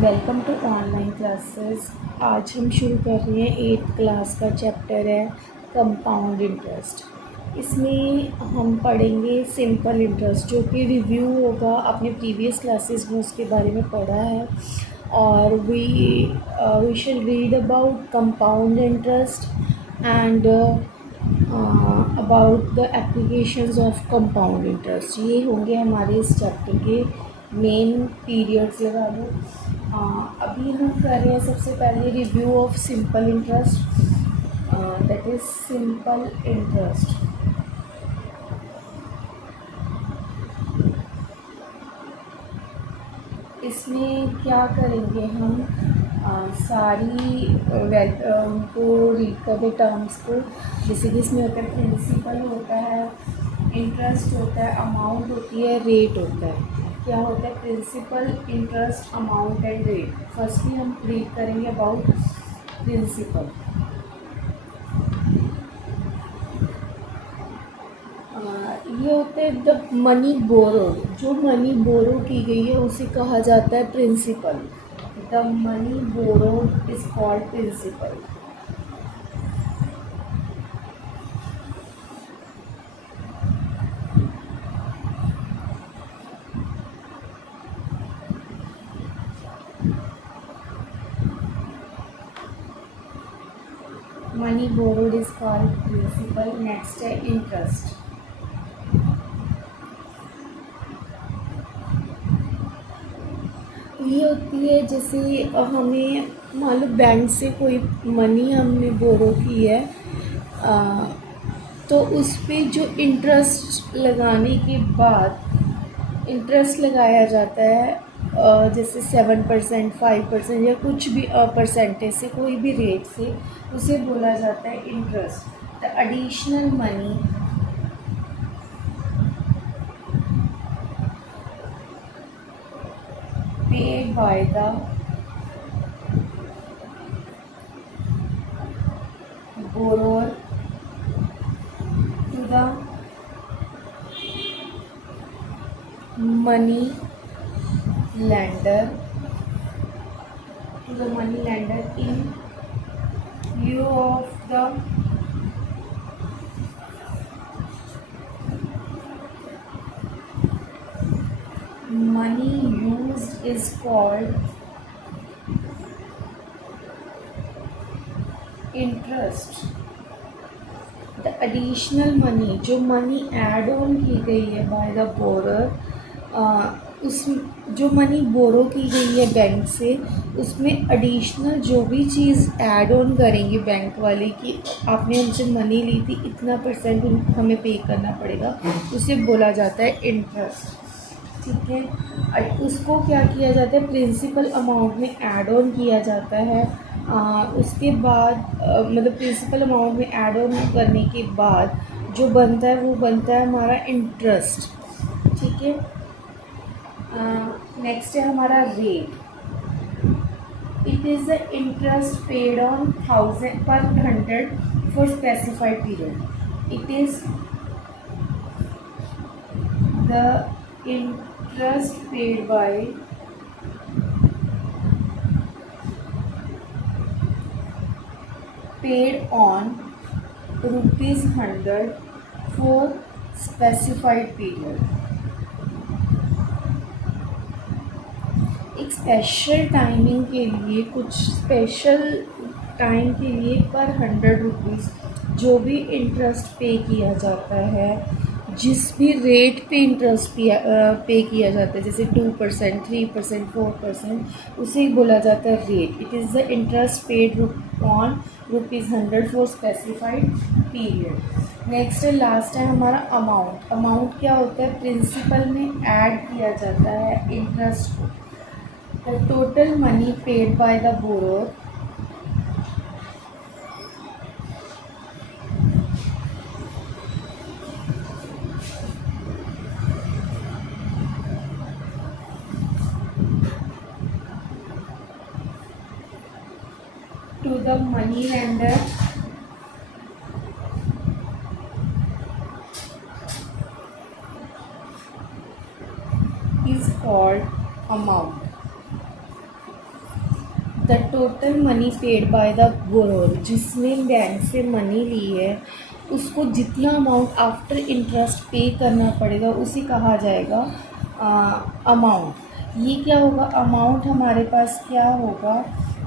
Welcome to online classes. आज हम शुरू कर रहे हैं 8th क्लास का चैप्टर है कंपाउंड इंटरेस्ट। इसमें हम पढ़ेंगे सिंपल इंटरेस्ट, जो कि रिव्यू होगा। अपने प्रीवियस क्लासेस में उसके बारे में पढ़ा है। और we shall read about compound interest and about the applications of compound interest. ये होंगे हमारे इस चैप्टर के मेन पीरियड्स, लगा लो। अभी हम कर रहे हैं सबसे पहले review of simple interest, that is simple interest. इसमें क्या करेंगे हम, सारी उनको रीड कर दे टर्म्स को। जैसे कि इसमें होता है प्रिंसिपल होता है, इंटरेस्ट होता है, अमाउंट होती है, रेट होता है। क्या होता है principal, interest, amount and rate. Firstly हम रीड करेंगे अबाउट प्रिंसिपल। ये होते हैं द मनी बोरोड। जो मनी बोरो की गई है उसे कहा जाता है principal. The money borrowed is called principal. Money borrowed is called principal. Next है इंटरेस्ट। ये होती है जैसे हमें मान लो बैंक से कोई मनी हमने बोरो की है, तो उस पर जो इंटरेस्ट लगाने के बाद इंटरेस्ट लगाया जाता है, जैसे 7%, 5% या कुछ भी परसेंटेज से, कोई भी रेट से, उसे बोला जाता है interest. The additional money paid by the borrower to the money lender in lieu of the money used is called interest. The additional money, जो मनी ऐड ऑन की गई है बाय द बोरर, उस जो मनी बोरो की गई है bank से, उसमें एडिशनल जो भी चीज़ ऐड ऑन करेंगे बैंक वाले की, आपने हमसे मनी ली थी, इतना परसेंट हमें पे करना पड़ेगा, उसे बोला जाता है इंटरेस्ट। ठीक है। उसको क्या किया जाता है, प्रिंसिपल अमाउंट में ऐड ऑन किया जाता है। उसके बाद मतलब प्रिंसिपल अमाउंट में ऐड ऑन करने के बाद जो बनता है वो बनता है हमारा इंटरेस्ट। ठीक है। नेक्स्ट है हमारा rate. It is the interest paid on 1000 पर 100 for specified period. It is the interest paid on rupees 100 for specified period। एक स्पेशल टाइमिंग के लिए, कुछ स्पेशल टाइम के लिए पर 100 रुपीज़ जो भी इंटरेस्ट पे किया जाता है, जिस भी रेट पे इंटरेस्ट पे किया जाता है, जैसे 2%, 3%, 4%, उसे ही बोला जाता है rate. It is the interest paid on rupees 100 for specified period. Next है, लास्ट है हमारा अमाउंट। अमाउंट क्या होता है, प्रिंसिपल में ऐड किया जाता है इंटरेस्ट को। The total money paid by the borrower to the money lender is called amount। The total money paid by the borrower, जिसने बैंक से मनी ली है उसको जितना अमाउंट आफ्टर इंटरेस्ट पे करना पड़ेगा उसे कहा जाएगा अमाउंट। ये क्या होगा, अमाउंट हमारे पास क्या होगा,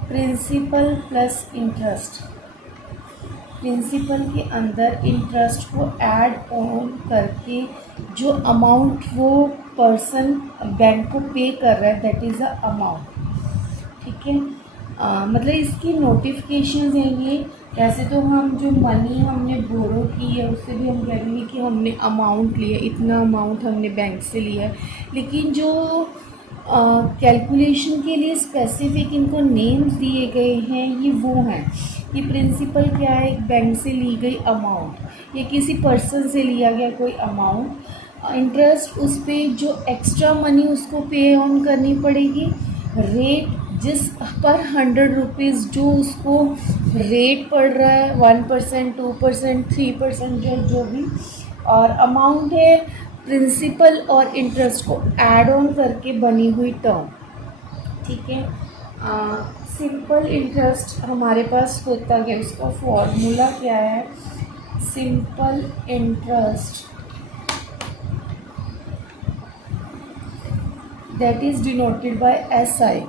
प्रिंसिपल प्लस इंटरेस्ट। प्रिंसिपल के अंदर इंटरेस्ट को ऐड ऑन करके जो अमाउंट वो पर्सन बैंक को पे कर रहा है दैट इज़ अ अमाउंट। ठीक है, मतलब इसकी नोटिफिकेशन है ये। वैसे तो हम जो मनी हमने बोरो की है उससे भी हम कहेंगे कि हमने अमाउंट लिया, इतना अमाउंट हमने बैंक से लिया है, लेकिन जो कैलकुलेशन के लिए स्पेसिफिक इनको नेम्स दिए गए हैं ये वो हैं। ये प्रिंसिपल क्या है, एक बैंक से ली गई अमाउंट या किसी पर्सन से लिया गया कोई अमाउंट। इंटरेस्ट उस पर जो एक्स्ट्रा मनी उसको पे ऑन करनी पड़ेगी, रेट जिस पर 100 रुपीज़ जो उसको रेट पड़ रहा है 1%, 2%, 3% जो भी, और अमाउंट है प्रिंसिपल और इंटरेस्ट को ऐड ऑन करके बनी हुई टर्म। ठीक है, सिंपल इंटरेस्ट हमारे पास होता है, उसका फॉर्मूला क्या है, simple interest that is denoted by SI,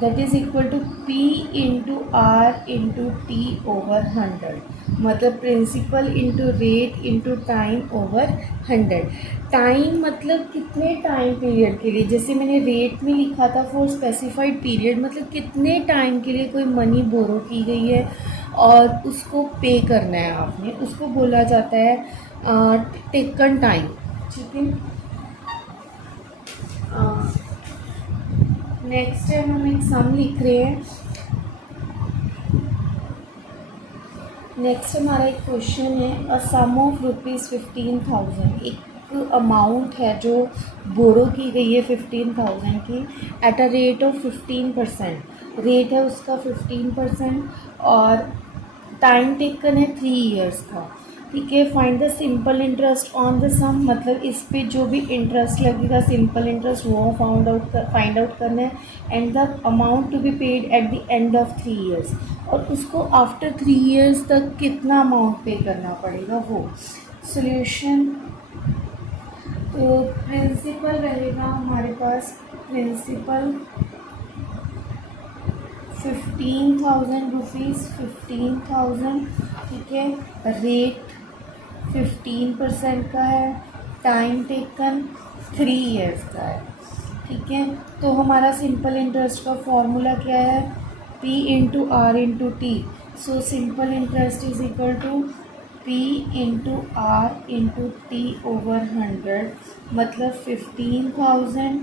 that is equal to P into R into T over 100, मतलब principal into rate into time over 100। Time मतलब कितने टाइम पीरियड के लिए, जैसे मैंने रेट में लिखा था फॉर स्पेसिफाइड पीरियड, मतलब कितने टाइम के लिए कोई मनी बोरो की गई है और उसको पे करना है आपने, उसको बोला जाता है टेकन टाइम। ठीक है, नेक्स्ट है हम एक सम लिख रहे हैं। नेक्स्ट हमारा एक क्वेश्चन है, अ सम ऑफ ₹15,000, एक अमाउंट है जो बोरो की गई है 15,000 की, at a rate of 15%, rate है उसका 15% और टाइम टेकन है 3 इयर्स का। ठीक है, find the simple interest on the sum, मतलब इस पे जो भी इंटरेस्ट लगेगा सिंपल इंटरेस्ट वो फाइंड आउट करना है, and the amount to be paid at the end of 3 years, और उसको आफ्टर 3 इयर्स तक कितना अमाउंट पे करना पड़ेगा वो। सॉल्यूशन, तो प्रिंसिपल रहेगा हमारे पास, प्रिंसिपल 15,000 रुपीज़, 15,000। ठीक है, रेट 15% का है, टाइम टेकन 3 इयर्स का है। ठीक है, तो हमारा सिंपल इंटरेस्ट का फॉर्मूला क्या है, P into R into T. So simple interest is equal to P into R into T over 100, मतलब 15,000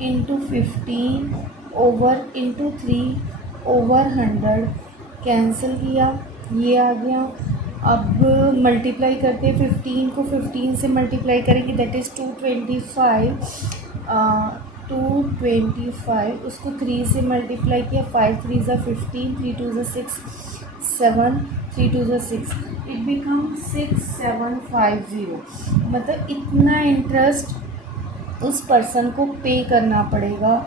into 15 over into 3 over 100, cancel किया, ये आ गया। अब मल्टीप्लाई करते हैं, 15 को 15 से मल्टीप्लाई करेंगे दैट इज़ 225, 225, उसको 3 से मल्टीप्लाई किया, 5 3 ज़ा 15, 3 2 ज़ा 6 7, 3 2 ज़ा 6, इट बिकम 6750, मतलब इतना इंटरेस्ट उस पर्सन को पे करना पड़ेगा।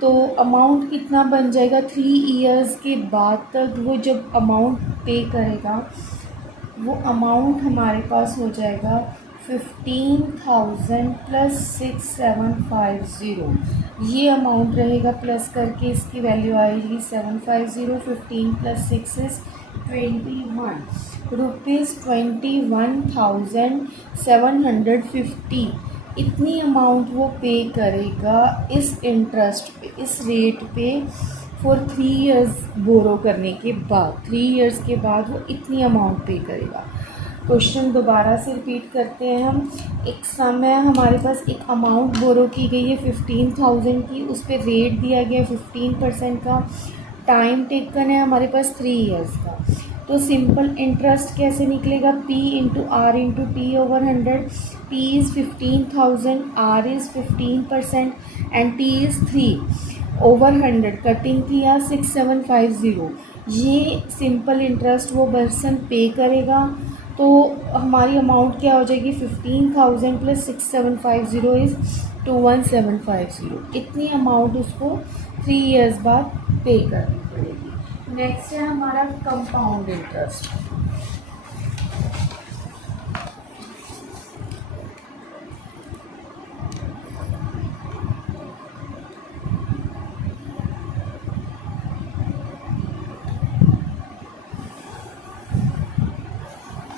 तो अमाउंट कितना बन जाएगा, 3 इयर्स के बाद तक वो जब अमाउंट पे करेगा वो अमाउंट हमारे पास हो जाएगा 15,000 प्लस 6750, ये अमाउंट रहेगा, प्लस करके इसकी वैल्यू आएगी 750, 15 प्लस 6 इज़ 21 रुपीज़, 21,750, इतनी अमाउंट वो पे करेगा इस इंटरेस्ट पे, इस रेट पे फॉर 3 इयर्स बोरो करने के बाद, 3 इयर्स के बाद वो इतनी अमाउंट पे करेगा। क्वेश्चन दोबारा से रिपीट करते हैं हम। एक सम है हमारे पास, एक अमाउंट बोरो की गई है 15,000 की, उस पर रेट दिया गया 15% का, टाइम टेकन है हमारे पास 3 इयर्स का। तो सिंपल इंटरेस्ट कैसे निकलेगा, P into R into T over 100, P is 15,000, R is 15% and T is 3 over 100, cutting किया 6750, ये सिंपल इंटरेस्ट वो पर्सन पे करेगा। तो हमारी अमाउंट क्या हो जाएगी, 15,000 प्लस 6750 इज़ 21,750, इतनी अमाउंट उसको 3 इयर्स बाद पे करनी पड़ेगी। नेक्स्ट है हमारा कंपाउंड इंटरेस्ट।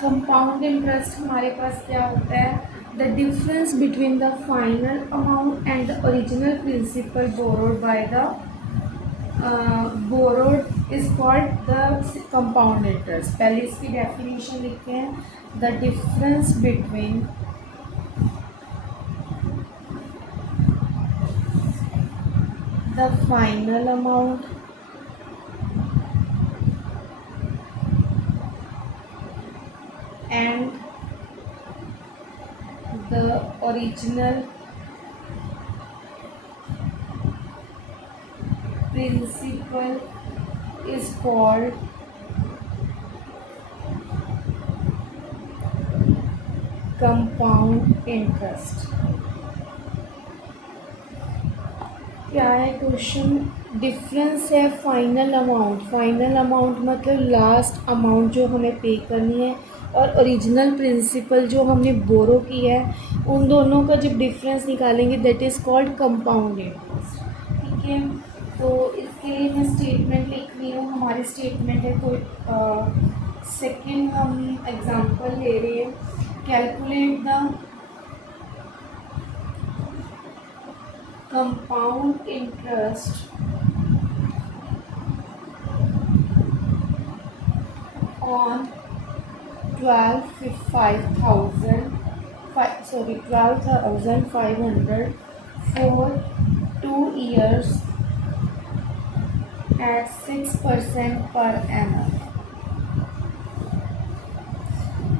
कंपाउंड इंटरेस्ट हमारे पास क्या होता है, the difference between the final amount and the original principal borrowed by the borrowed is called the compound interest. पहले इसकी डेफिनेशन लिखते हैं, the difference between the final amount and the original principal is called compound interest। क्या है question, difference है final amount, final amount मतलब last amount जो हमें पे करनी है और ओरिजिनल प्रिंसिपल जो हमने बोरो की है, उन दोनों का जब डिफरेंस निकालेंगे that is called compound interest. ठीक है, तो इसके लिए मैं स्टेटमेंट लिख रही हूँ, हमारी स्टेटमेंट है। तो सेकेंड हम एग्जांपल ले रहे हैं, calculate the compound interest on 12,500 for 2 years at 6% per annum।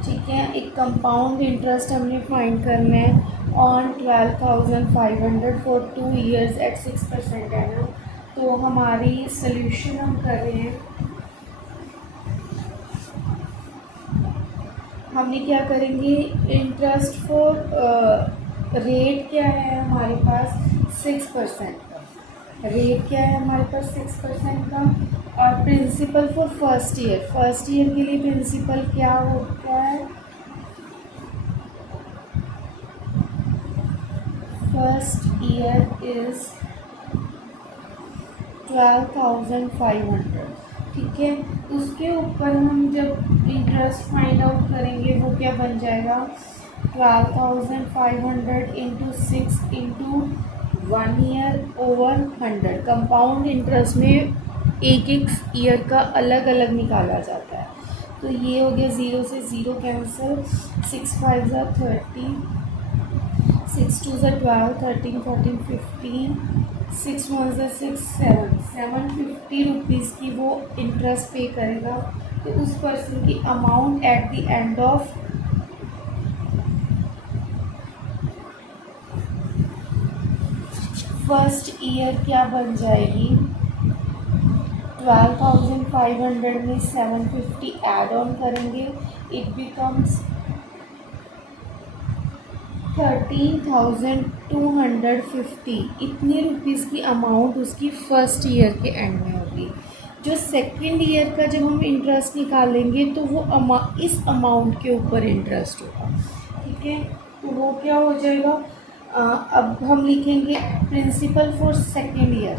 ठीक है, एक कंपाउंड इंटरेस्ट हमने फाइंड करना है on 12,500 for 2 years at 6% annum। तो हमारी सोल्यूशन हम कर रहे हैं, हमने क्या करेंगे, इंटरेस्ट फॉर रेट क्या है हमारे पास 6% का, रेट क्या है हमारे पास 6% का, और principal for first year, first year के लिए प्रिंसिपल क्या होता है, फर्स्ट ईयर इज 12,500। ठीक है, उसके ऊपर हम जब इंटरेस्ट फाइंड आउट करेंगे वो क्या बन जाएगा, 12,500 into 6 into 1 year over 100। Compound interest में एक एक ईयर का अलग अलग निकाला जाता है। तो ये हो गया, 0 से 0 कैंसिल, 6 5 ज़ा 30, 6 2 ज़ा 12, 13 14 15, 6 1 ज़ा 6 750 रुपीज़ की वो इंटरेस्ट पे करेगा। तो उस पर्सन की amount at the end of first year क्या बन जाएगी, 12,500 में 750 ऐड ऑन करेंगे, इट बिकम्स 13,250। इतनी रुपीज़ की अमाउंट उसकी फ़र्स्ट ईयर के एंड में होगी। जो सेकेंड ईयर का जब हम इंटरेस्ट निकालेंगे तो वो इस अमाउंट के ऊपर इंटरेस्ट होगा। ठीक है, तो वो क्या हो जाएगा, अब हम लिखेंगे principal for second year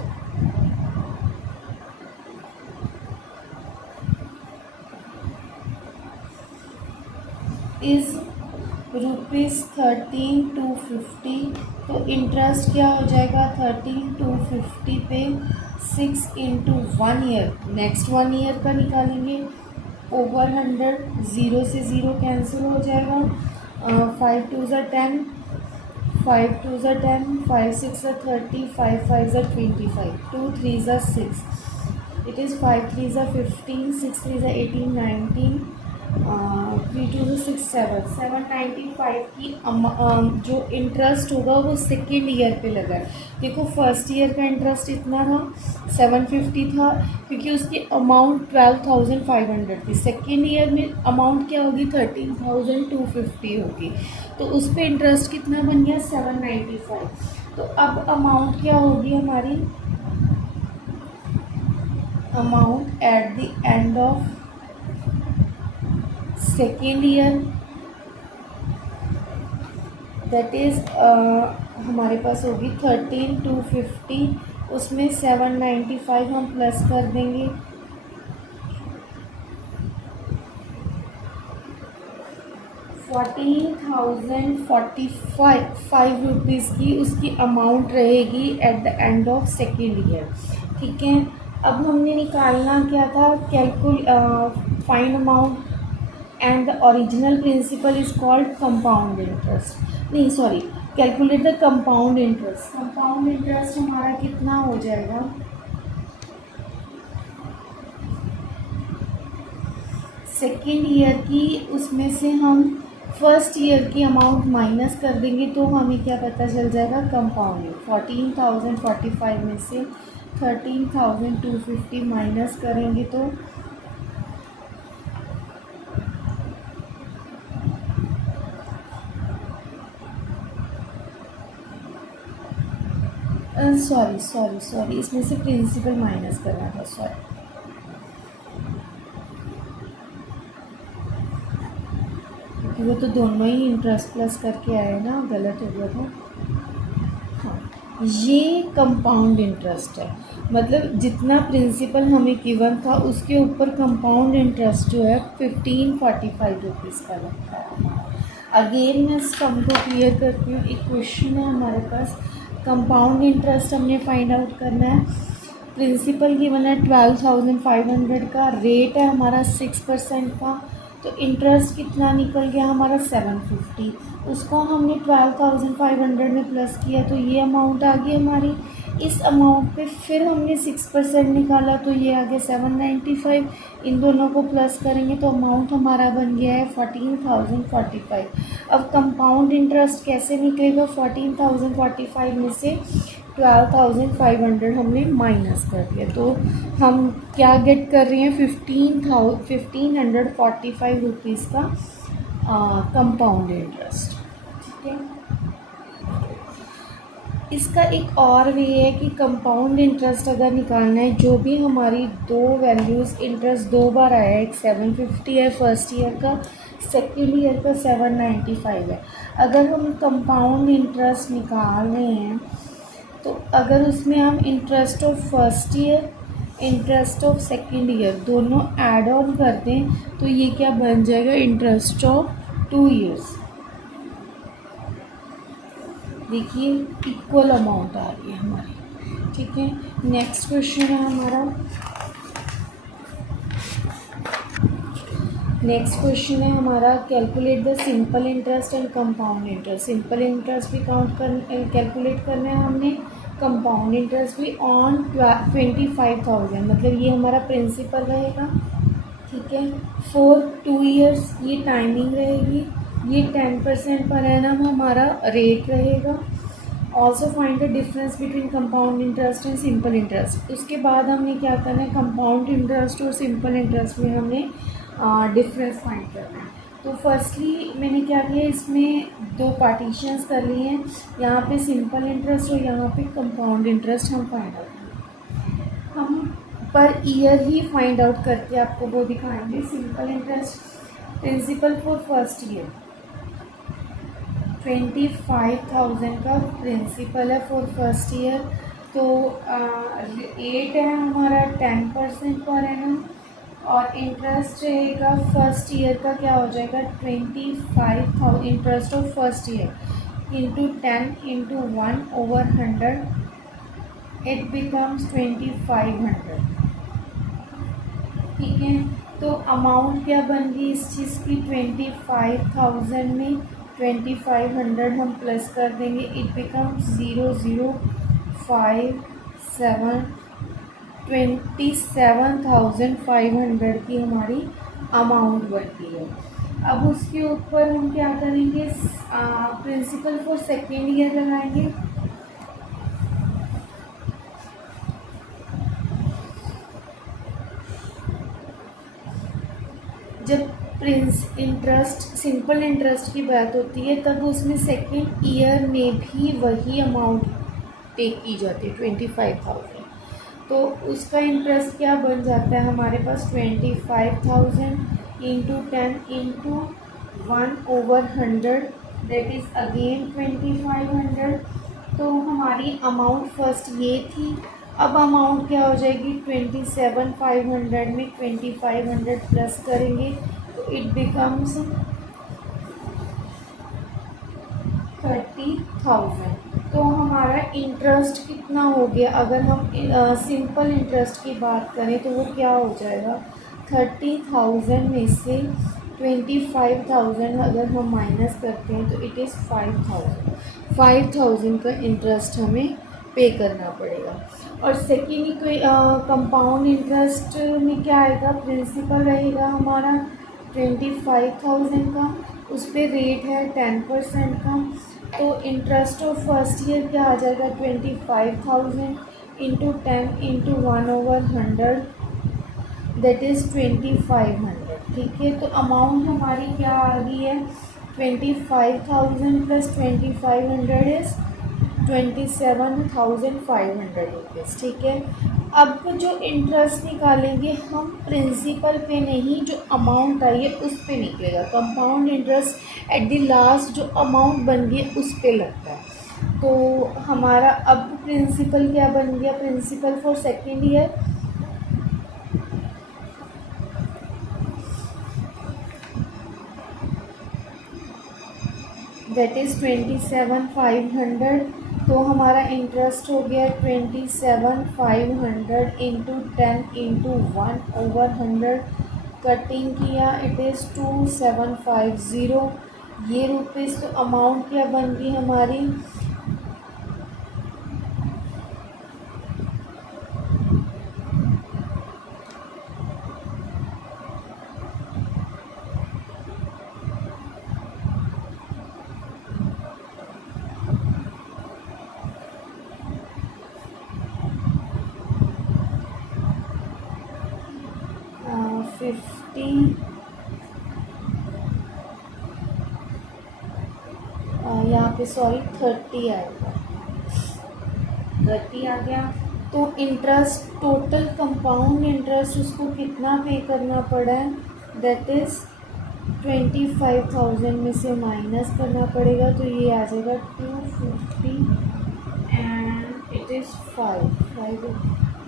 is ₹13,250। तो इंटरेस्ट क्या हो जाएगा, 13,250 पे 6 इंटू 1 ईयर, नेक्स्ट 1 ईयर का निकालेंगे ओवर 100, 0 से 0 कैंसिल हो जाएगा, 5 2 ज़ा 10, 5 2 ज़ा 10, 5 6 ज़ा 30, 5 5 ज़ा 25, 2 3 ज़ा 6, इट इज़ 5 3 ज़ा 15, 6 3 ज़ा 18 19, 3 2 ज़ा 6 7 795 की जो इंटरेस्ट होगा वो सेकेंड ईयर पे लगा है। देखो फर्स्ट ईयर का इंटरेस्ट इतना था 750 था, क्योंकि उसकी अमाउंट 12,500 थी। सेकेंड ईयर में अमाउंट क्या होगी, 13,250 होगी। तो उस पर इंटरेस्ट कितना बन गया, 795। तो अब अमाउंट क्या होगी हमारी, amount at the end of second year, that is हमारे पास होगी 13,250, उसमें 795 हम प्लस कर देंगे, 14,045 रुपीज़ की उसकी अमाउंट रहेगी at the end of second year. ठीक है, अब हमने निकालना क्या था, find amount and the original principal is called compound interest, नहीं sorry, calculate the compound interest. Compound interest हमारा कितना हो जाएगा, सेकेंड ईयर की उसमें से हम फर्स्ट ईयर की अमाउंट माइनस कर देंगे तो हमें क्या पता चल जाएगा, कंपाउंडिंग। 14,045 में से 13,250 माइनस करेंगे तो सॉरी इसमें से प्रिंसिपल माइनस करना था, सॉरी, वो तो दोनों ही इंटरेस्ट प्लस करके आए ना, गलत हो गया था। हाँ, ये कंपाउंड इंटरेस्ट है, मतलब जितना प्रिंसिपल हमें गिवन था उसके ऊपर कंपाउंड इंटरेस्ट जो है 1545 रुपीज़ का लगता है। अगेन मैं इस सम को क्लियर करती हूँ। एक क्वेश्चन है हमारे पास, कंपाउंड इंटरेस्ट हमने फाइंड आउट करना है, प्रिंसिपल गिवन है 12,500 का, रेट है हमारा 6% का, तो इंटरेस्ट कितना निकल गया हमारा 750, उसको हमने 12,500 में प्लस किया तो ये अमाउंट आ गई हमारी। इस अमाउंट पे फिर हमने 6% निकाला तो ये आ गया 795, इन दोनों को प्लस करेंगे तो अमाउंट हमारा बन गया है 14,045। अब कंपाउंड इंटरेस्ट कैसे निकलेगा, 14,045 में से 12,500 हमने माइनस कर दिया तो हम क्या गेट कर रहे हैं, 15,145 रुपीज़ का कंपाउंड इंटरेस्ट। ठीक है, इसका एक और वे है कि कंपाउंड इंटरेस्ट अगर निकालना है, जो भी हमारी दो वैल्यूज़ इंटरेस्ट दो बार आया है, एक 750 है फर्स्ट ईयर का, सेकेंड ईयर का 795 है, अगर हम कंपाउंड इंटरेस्ट निकाल रहे हैं तो अगर उसमें हम interest of first year, interest of second year दोनों ऐड ऑन कर दें तो ये क्या बन जाएगा, इंटरेस्ट ऑफ 2 ईयर्स। देखिए इक्वल अमाउंट आ रही है हमारी। ठीक है, नेक्स्ट क्वेश्चन है हमारा, calculate the simple interest and compound interest. Simple interest भी कैलकुलेट करना है हमने, कंपाउंड इंटरेस्ट भी ऑन 25,000, मतलब ये हमारा प्रिंसिपल रहेगा। ठीक है, फॉर 2 ईयर्स ये टाइमिंग रहेगी, ये 10% पर एनम हमारा रेट रहेगा। Also find the difference between compound interest and simple interest. उसके बाद हमने क्या करना है, कंपाउंड इंटरेस्ट और सिंपल इंटरेस्ट में हमने डिफरेंस फाइंड करना है। तो फर्स्टली मैंने क्या किया, इसमें दो पार्टीशंस कर लिए हैं, यहाँ पे सिंपल इंटरेस्ट और यहाँ पे कंपाउंड इंटरेस्ट हम फाइंड आउट करेंगे। हम पर ईयर ही फाइंड आउट करके आपको वो दिखाएंगे। Simple interest principal for first year 25,000 का प्रिंसिपल है फॉर फर्स्ट ईयर, तो रेट है हमारा 10% पर एनम, और इंटरेस्ट रहेगा फर्स्ट ईयर का क्या हो जाएगा, 25,000 interest of first year into 10 into 1/100, it becomes 2,500। ठीक है, तो अमाउंट क्या बन गई इस चीज़ की, 25,000 में 2,500 हम प्लस कर देंगे, इट बिकम्स 0,057, 27,500 की हमारी अमाउंट बनती है। अब उसके ऊपर हम क्या करेंगे, प्रिंसिपल फॉर सेकेंड ईयर लगाएंगे। जब इंटरेस्ट सिंपल इंटरेस्ट की बात होती है तब उसमें सेकेंड ईयर में भी वही अमाउंट पे की जाती है 25,000। तो उसका इंटरेस्ट क्या बन जाता है हमारे पास 25,000 into 10 into 1/100, that is again 2500। तो हमारी अमाउंट फर्स्ट ये थी, अब अमाउंट क्या हो जाएगी 27,500 में 2500 प्लस करेंगे तो इट बिकम्स 30,000। तो हमारा इंटरेस्ट कितना हो गया, अगर हम सिंपल इंटरेस्ट की बात करें तो वो क्या हो जाएगा 30,000 में से 25,000 अगर हम माइनस करते हैं तो इट इज़ 5,000 का इंटरेस्ट हमें पे करना पड़ेगा। और सेकेंड कंपाउंड इंटरेस्ट में क्या आएगा, प्रिंसिपल रहेगा हमारा 25,000 का, उस पर रेट है 10% का। तो इंटरेस्ट ऑफ फर्स्ट ईयर क्या आ जाएगा 25,000 इंटू 10 इंटू 1/100, दैट इज़ 2500। ठीक है, तो अमाउंट हमारी क्या आ गई है 25,000 प्लस 2500 इज़ 27,500 रुपीज़। ठीक है, अब जो इंटरेस्ट निकालेंगे हम प्रिंसिपल पे नहीं, जो अमाउंट आई है उस पे निकलेगा। Compound interest at the last जो अमाउंट बन गई उस पे लगता है। तो हमारा अब प्रिंसिपल क्या बन गया, principal for second year that is 27,500। तो हमारा इंटरेस्ट हो गया 27,500 इंटू 10 इंटू 1/100, कटिंग किया इट इज़ 2750 ये रुपीज़। तो अमाउंट क्या बन गई हमारी 50, यहाँ पे सॉरी 30 आएगा, 30 आ गया। तो इंटरेस्ट टोटल कंपाउंड इंटरेस्ट उसको कितना पे करना पड़ा है, दैट इज़ 25,000 में से माइनस करना पड़ेगा तो ये आ जाएगा 250 एंड इट इज़ 5।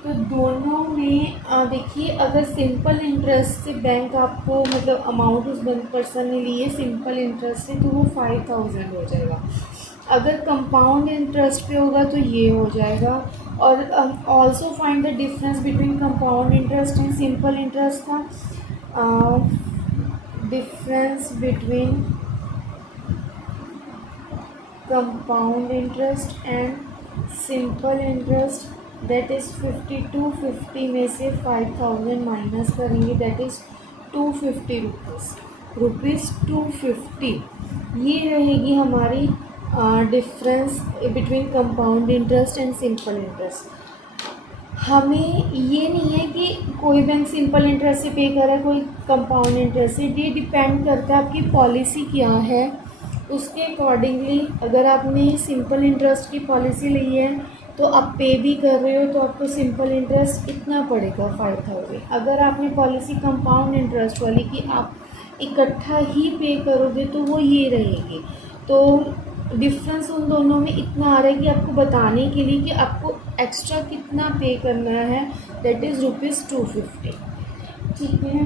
तो दोनों में देखिए, अगर सिंपल इंटरेस्ट से बैंक आपको मतलब अमाउंट उस पर्सन ने लिए सिंपल इंटरेस्ट से तो वो 5,000 हो जाएगा। अगर कंपाउंड इंटरेस्ट पे होगा तो ये हो जाएगा। और also find the difference between compound interest and simple interest का difference between compound interest and simple interest, that is 50 में से 5,000 माइनस करेंगे दैट इज़ 250 रुपीज़ 250। ये रहेगी हमारी difference between compound interest and simple interest. हमें ये नहीं है कि कोई बैंक सिंपल इंटरेस्ट से पे कर रहा है कोई कंपाउंड इंटरेस्ट से, ये डिपेंड करता है आपकी पॉलिसी क्या है उसके अकॉर्डिंगली। अगर आपने सिंपल इंटरेस्ट की पॉलिसी ली है तो आप पे भी कर रहे हो तो आपको सिंपल इंटरेस्ट कितना पड़ेगा 5,000। अगर आपने पॉलिसी कंपाउंड इंटरेस्ट वाली कि आप इकट्ठा ही पे करोगे तो वो ये रहेगी। तो डिफरेंस उन दोनों में इतना आ रहा है कि आपको बताने के लिए कि आपको एक्स्ट्रा कितना पे करना है, दैट इज़ ₹250। ठीक है,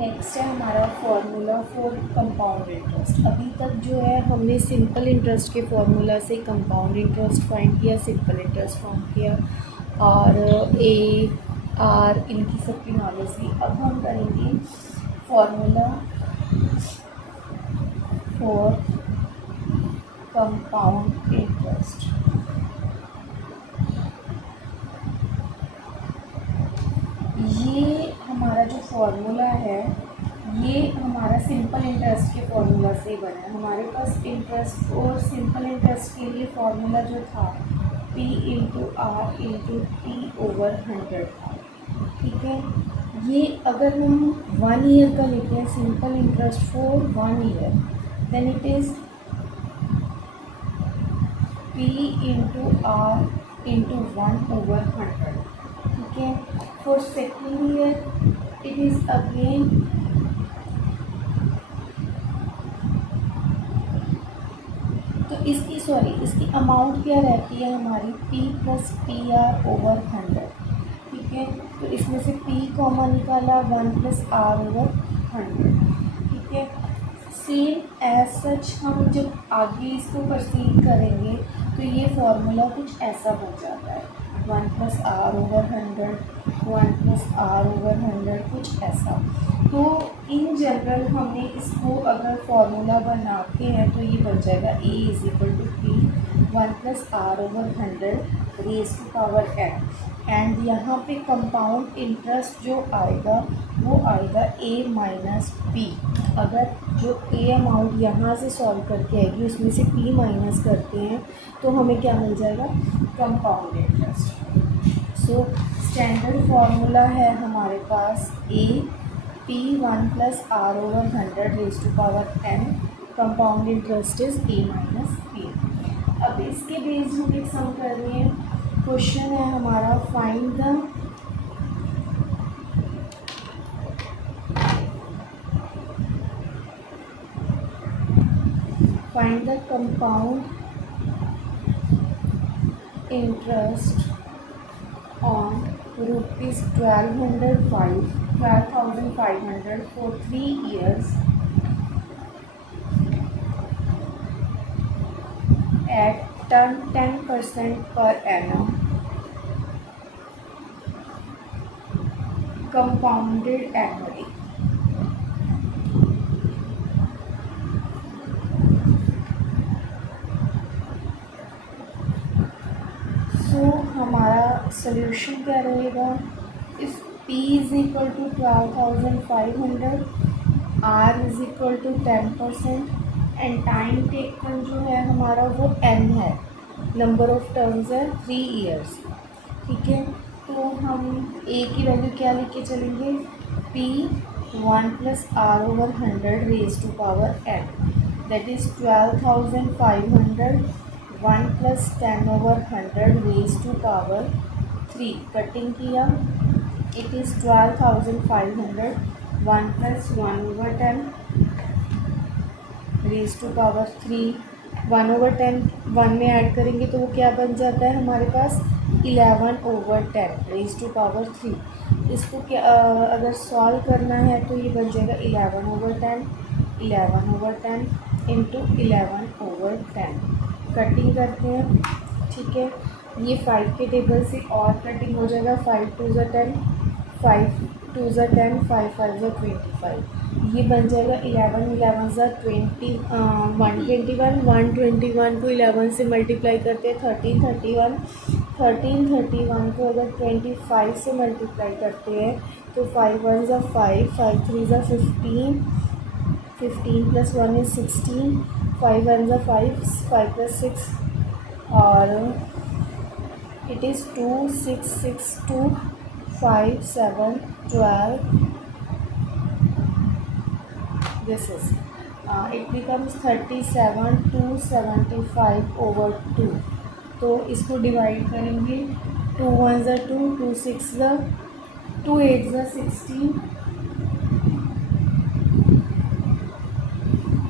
नेक्स्ट है हमारा फॉर्मूला फॉर कंपाउंड इंटरेस्ट। अभी तक जो है हमने सिंपल इंटरेस्ट के फॉर्मूला से कंपाउंड इंटरेस्ट फाइंड किया, सिंपल इंटरेस्ट फाइंड किया और ए आर इनकी सबकी नॉलेज थी। अब हम करेंगे फॉर्मूला फॉर कंपाउंड इंटरेस्ट। ये हमारा जो फॉर्मूला है ये हमारा सिंपल इंटरेस्ट के फॉर्मूला से बना है। हमारे पास इंटरेस्ट और सिंपल इंटरेस्ट के लिए फॉर्मूला जो था P into R into T/100 था। ठीक है, ये अगर हम 1 ईयर का लेते हैं simple interest for 1 year then it is P into R into 1/100. ठीक है. For second year it is again तो इसकी अमाउंट क्या रहती है हमारी P प्लस PR/100. ठीक है. तो इसमें से P कॉमन निकाला 1 प्लस R/100. ठीक है. सेम एज सच हम जब आगे इसको प्रोसीड करेंगे तो ये फार्मूला कुछ ऐसा बन जाता है 1 प्लस R/100, 1 प्लस R/100, कुछ ऐसा. तो इन जनरल हमने इसको अगर फार्मूला बनाते हैं तो ये बन जाएगा A is equal to P 1 plus R/100 raise to power n. And यहाँ पे कंपाउंड इंटरेस्ट जो आएगा वो आएगा A माइनस P. अगर जो A अमाउंट यहाँ से सॉल्व करके आएगी उसमें से P माइनस करते हैं तो हमें क्या मिल जाएगा compound interest. So standard formula है हमारे पास A P 1 plus R/100 raise to power n. Compound interest is A minus P. अब इसके बेस्ड हम एक सम कर रहे हैं. क्वेश्चन है हमारा find the compound interest on rupees 12,500 for 3 years at 10% per annum compounded annually. So हमारा सोल्यूशन क्या रहेगा. इस P is equal to 12,500, R is equal to 10% and time taken जो है हमारा वो n है. नंबर ऑफ टर्म्स है 3 years. ठीक है. तो हम A की वैल्यू क्या लेके चलेंगे P 1 plus R/100 raise to power n. That is 12,500 1 plus 10/100 raise to power 3. Cutting किया it is 12,500 1 plus 1/10 raise to power 3. 1/10 1 में ऐड करेंगे तो वो क्या बन जाता है हमारे पास 11/10 रेज टू पावर 3. इसको क्या अगर सॉल्व करना है तो ये बन जाएगा 11/10 इंटू 11/10. कटिंग करते हैं. ठीक है. ये 5 के टेबल से और कटिंग हो जाएगा. 5 2 ज़ा 10, 5 2 ज़ा 10, 5 5 ज़ा 25. ये बन जाएगा 11 11 ज़ा 20 121. 121 को 11 से मल्टीप्लाई करते हैं 13 31. 13 31 को अगर 25 से मल्टीप्लाई करते हैं तो 5 1 ज़ा 5, 5 3 ज़ा 15, 15 प्लस 1 इज़ 16, 5 1 ज़ा 5, 5 प्लस 6 और it is 2 6 6 2 5 7 12. This is it becomes 37 275/2. तो इसको डिवाइड करेंगे. 2 1 ज़ा 2, 2 6 ज़ा 2 8 ज़ा 16,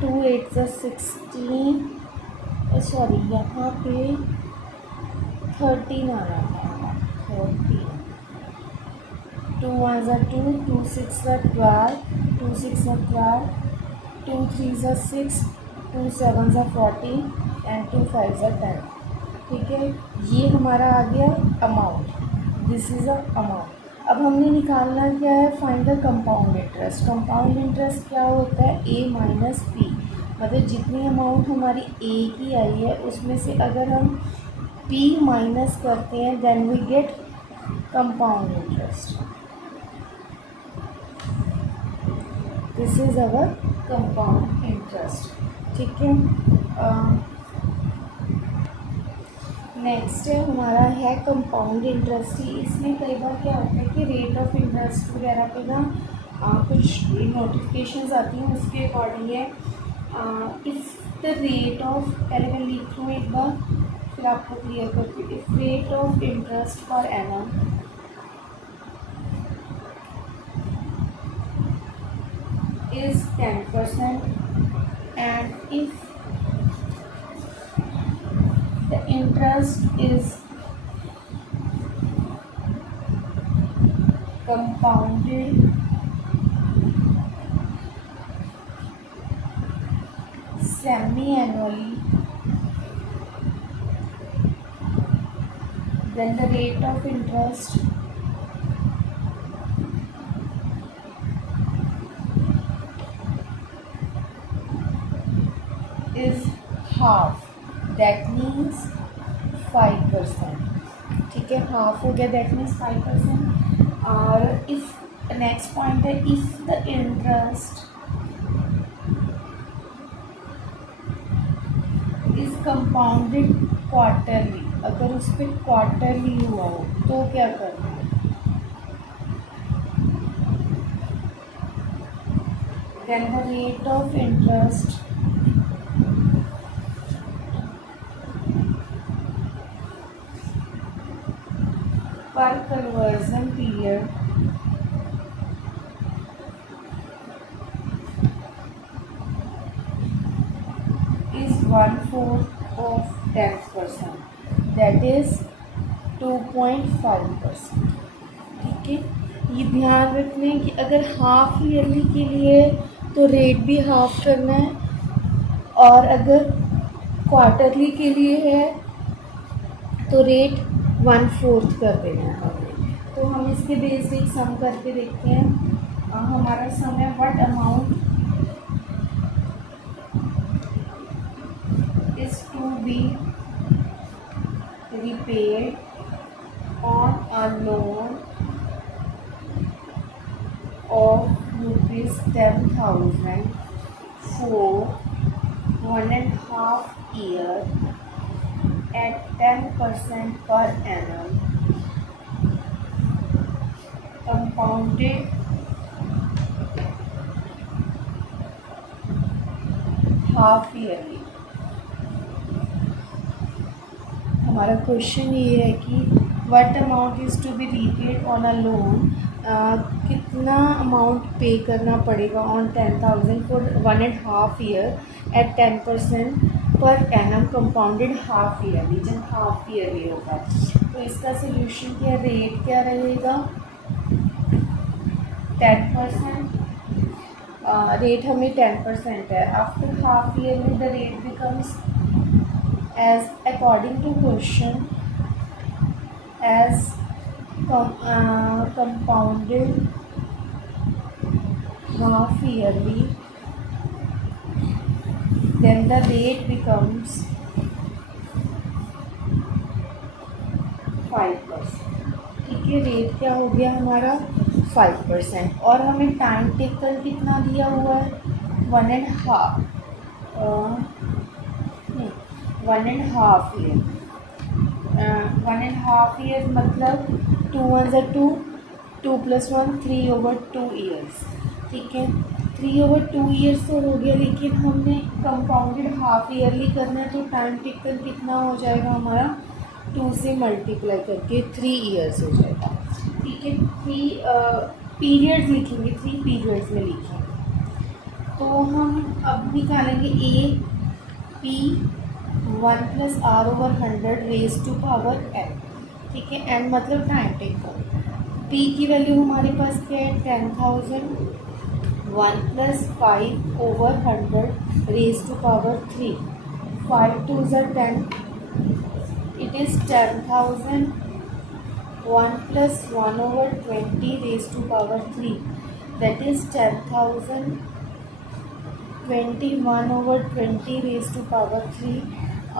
2 8 ज़ा 16. सॉरी यहाँ पे 13 आ रहा है. 13. 2 1 ज़ा 2, 2 6 ज़ा 12, 2 6 ज़ा 12, 2 3 ज़ा 6, 2 7 ज़ा 14 एंड 2 5 ज़ा 10. ठीक है. ये हमारा आ गया amount. This is a amount. अब हमने निकालना क्या है find the compound interest. Compound interest क्या होता है A माइनस P. मतलब जितनी अमाउंट हमारी A की आई है उसमें से अगर हम P माइनस करते हैं then we get compound interest. This is our compound interest. ठीक है. नेक्स्ट है हमारा है कंपाउंड इंटरेस्ट. ही इसमें कई बार क्या होता है कि रेट ऑफ इंटरेस्ट वगैरह पे ना कुछ नोटिफिकेशंस आती हैं उसके अकॉर्डिंग है. इफ़ द रेट ऑफ पहले मैं लिख लूँ एक बार फिर आपको क्लियर करती हूँ। If rate of interest per annum is 10% and if the interest is compounded semi-annually, then the rate of interest is half, that means 5%. ठीक है, हाफ हो गया, दैट मीन्स 5%. और इफ नेक्स्ट पॉइंट है, if the interest is compounded quarterly, अगर उस पर quarterly हुआ हो तो क्या करना है? Then the rate of interest per conversion period is 1/4 of 10%, that is 2.5%. ठीक है, ये ध्यान रखना है कि अगर हाफ ईयरली के लिए तो रेट भी हाफ करना है, और अगर क्वार्टरली के लिए है तो रेट 1/4 कर देना है हमें. तो हम इसके बेस्ड एक सम करके देखते हैं. हमारा सम है what amount is to be repaid on a loan of ₹10,000 for 1.5 years at 10% per annum, compounded half yearly. हमारा क्वेश्चन ये है कि what amount is to be repaid on a loan, कितना अमाउंट पे करना पड़ेगा on 10,000 for 1.5 year at 10% per annum compounded half yearly, जब half yearly होगा. तो इसका सोल्यूशन क्या, रेट क्या रहेगा? 10%. रेट हमें 10% है. After half yearly the rate becomes as according to question as compounded half yearly, then the rate becomes 5%. ठीक है, रेट क्या हो गया हमारा 5%. और हमें टाइम टेकन कितना दिया हुआ है? 1.5 ईयर. 1.5 ईयर मतलब 2 1 ज़ा 2, 2 + 1 3/2 ईयर्स. ठीक है, 3/2 ईयर्स तो हो गया, लेकिन हमने कंपाउंडेड हाफ ईयरली करना है तो टाइम टेकन कितना हो जाएगा हमारा? 2 से मल्टीप्लाई करके 3 ईयर्स हो जाएगा. ठीक है, 3 पीरियड्स लिखेंगे, 3 पीरियड्स में लिखेंगे. तो हम अब निकालेंगे A P 1 + r/100 raise to power n. ठीक है, n मतलब टाइम टेकन. p की वैल्यू हमारे पास क्या है? 10,000. 1 + 5/100 रेज़ टू पावर 3. 5 2 ज़ा 10. It is 10,000. 1 + 1/20 raise to power 3, that is 10,000. 21/20 raise to power 3,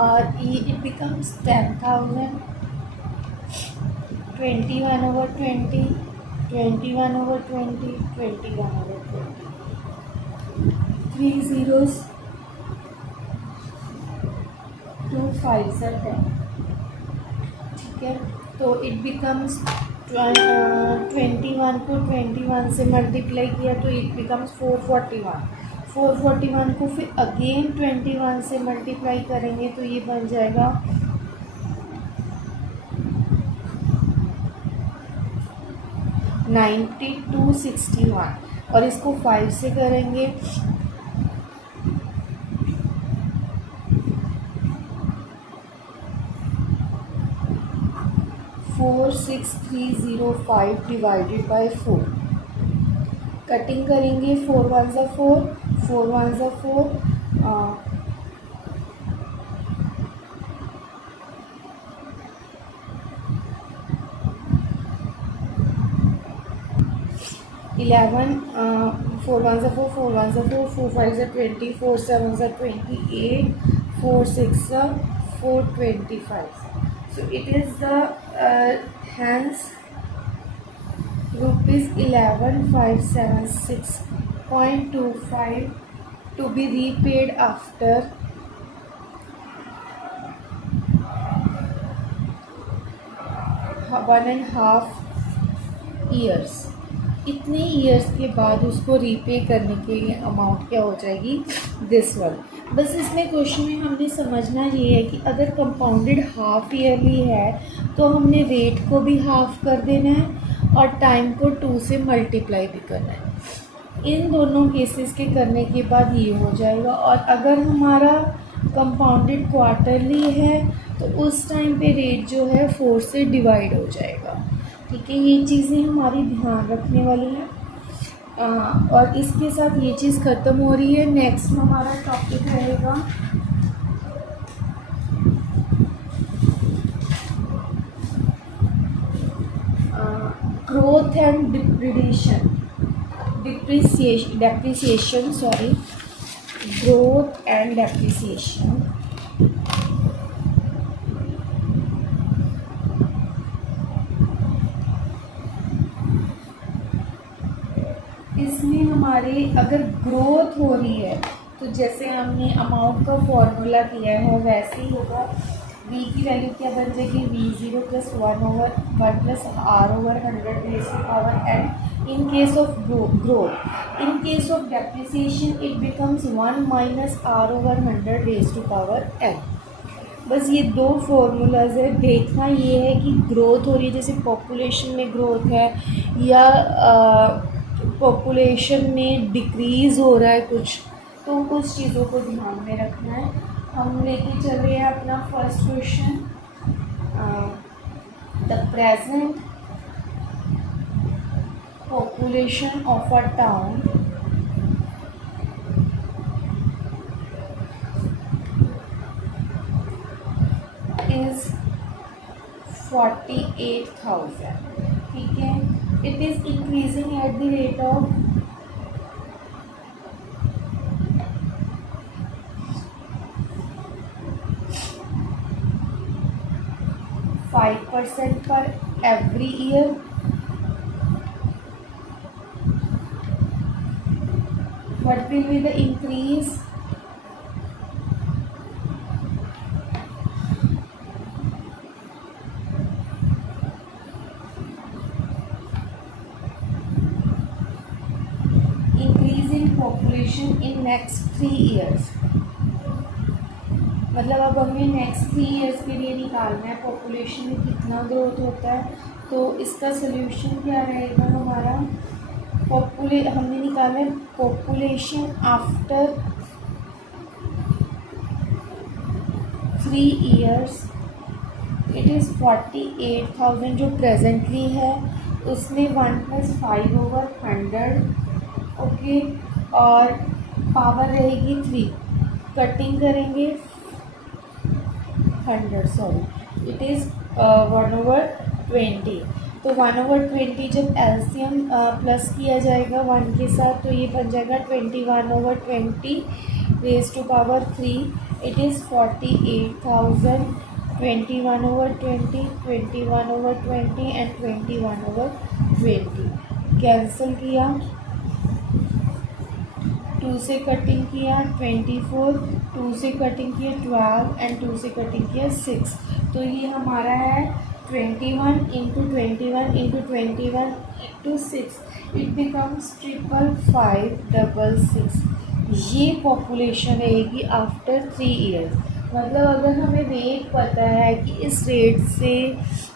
और it becomes 10,000. 21/20, 21/20, 21/20. 3 zeros, 2 5s are 10. ठीक है, तो इट बिकम्स 21 को 21 से मल्टीप्लाई किया तो इट बिकम्स 441. 441 को फिर अगेन 21 से मल्टीप्लाई करेंगे तो ये बन जाएगा 9261 और इसको 5 से करेंगे 46305 डिवाइडेड बाय 4। कटिंग करेंगे 4 1 ज़ा 4, 4 1 ज़ा 4, 11, 4 1 ज़ा 4, 4 1 ज़ा 4, 4 5 ज़ा 20, 4 7 ज़ा 28, 4 6 ज़ा 425। So it is the hence rupees 11576.25 to be repaid after 1.5 years। इतने ईयर्स के बाद उसको रीपे करने के लिए अमाउंट क्या हो जाएगी, दिस वन। बस इसमें क्वेश्चन में हमने समझना ये है कि अगर कंपाउंडेड हाफ ईयरली है तो हमने रेट को भी हाफ कर देना है और टाइम को 2 से मल्टीप्लाई भी करना है। इन दोनों केसेस के करने के बाद ये हो जाएगा। और अगर हमारा कंपाउंडेड क्वार्टरली है तो उस टाइम पे रेट जो है 4 से डिवाइड हो जाएगा। ठीक है, ये चीज़ें हमारी ध्यान रखने वाली हैं। और इसके साथ ये चीज़ ख़त्म हो रही है। नेक्स्ट हमारा टॉपिक रहेगा growth and depreciation sorry, growth and depreciation. इसमें हमारे अगर ग्रोथ हो रही है तो जैसे हमने अमाउंट का फॉर्मूला किया है वैसे ही होगा। v की वैल्यू क्या बन जाएगी, v0 + 1/1 + r/100 n in case of growth. In case of depreciation it becomes 1 - r/100 n। बस ये दो फॉर्मूलाज है। देखना ये है कि ग्रोथ हो रही है, जैसे पॉपुलेशन में ग्रोथ है या पॉपुलेशन में डिक्रीज़ हो रहा है कुछ, तो कुछ चीज़ों को ध्यान में रखना है। हम लेके चल रहे हैं अपना first question. The present population of a town is 48,000। ठीक है, it is increasing at the rate of 5% per every year। What will be the increase? Increase in population in next 3 years। मतलब अब हमें नेक्स्ट 3 ईयर्स के लिए निकालना है population में कितना ग्रोथ होता है। तो इसका सोल्यूशन क्या रहेगा हमारा, हमने निकाला है population after 3 years. It is 48,000 जो प्रेजेंटली है, उसमें 1 + 5/100। ओके, और पावर रहेगी 3। कटिंग करेंगे 100 सॉरी, इट इज़ 1/20। तो 1/20 जब एलसीएम प्लस किया जाएगा 1 के साथ तो ये बन जाएगा 21/20 raise to power 3। It is 48,000, 21/20, 21/20 and 21/20। Cancel किया, 2 से कटिंग किया 24, 2 से कटिंग किया 12 एंड 2 से कटिंग किया 6। तो ये हमारा है 21 × 21 × 21 × 6, इट बिकम्स 55566। ये पॉपुलेशन रहेगी आफ्टर 3 ईयर्स। मतलब अगर हमें रेट पता है कि इस रेट से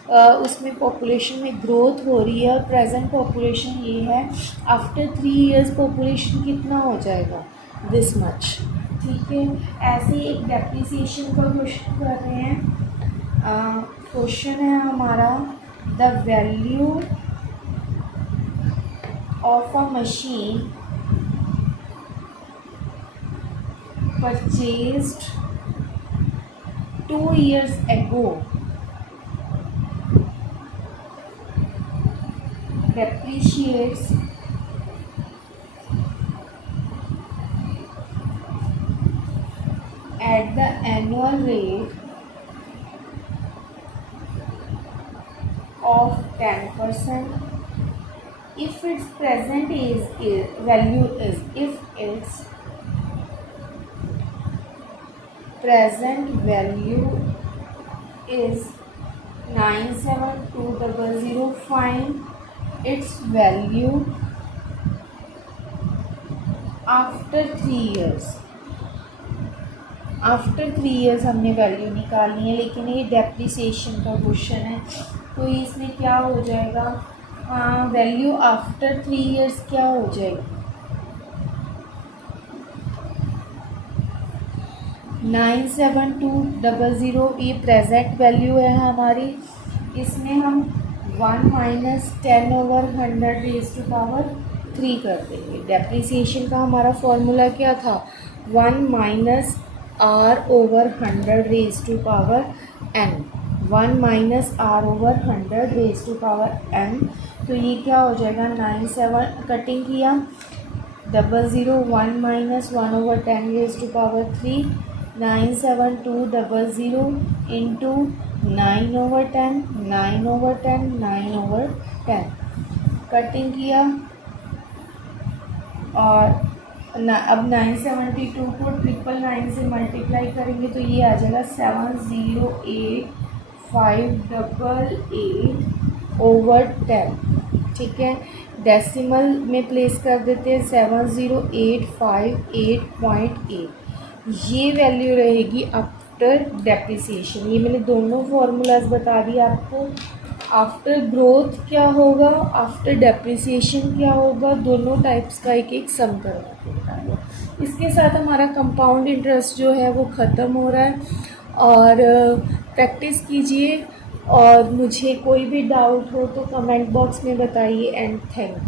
उसमें पॉपुलेशन में ग्रोथ हो रही है और प्रेजेंट पॉपुलेशन ये है, आफ्टर 3 years पॉपुलेशन कितना हो जाएगा, दिस मच। ठीक है, ऐसे ही एक डेप्रिसिएशन का क्वेश्चन कर रहे हैं। क्वेश्चन है हमारा, the value of a machine purchased 2 years ago depreciates at the annual rate of 10% if its present value is, if its present value is 97200, find its value after 3 years। After 3 years हमने value निकालनी है, लेकिन ये depreciation का question है, तो इसमें क्या हो जाएगा, वैल्यू आफ्टर 3 years क्या हो जाएगी, 97200, ये प्रेजेंट वैल्यू है हमारी। इसमें हम 1 माइनस 10/100 कर देंगे। डेप्रिसिएशन का हमारा फॉर्मूला क्या था, 1 माइनस r/100 1 माइनस r/100 तो ये क्या हो जाएगा, 97 कटिंग किया, 00 1 माइनस 1/10 97200 इंटू 9/10 9/10 9/10 कटिंग किया, और अब 972 को 999 से मल्टीप्लाई करेंगे तो ये आ जाएगा 708588/10। ठीक है, डेसिमल में प्लेस कर देते हैं 70858.8। ये वैल्यू रहेगी आफ्टर डेप्रिसिएशन। ये मैंने दोनों फार्मूलाज बता दिए आपको। आफ्टर ग्रोथ क्या होगा, आफ्टर डेप्रिसिएशन क्या होगा, दोनों टाइप्स का एक एक सम करवा के बता दो। इसके साथ हमारा कंपाउंड इंटरेस्ट जो है वो ख़त्म हो रहा है, और प्रैक्टिस कीजिए, और मुझे कोई भी डाउट हो तो कमेंट बॉक्स में बताइए। And thank you.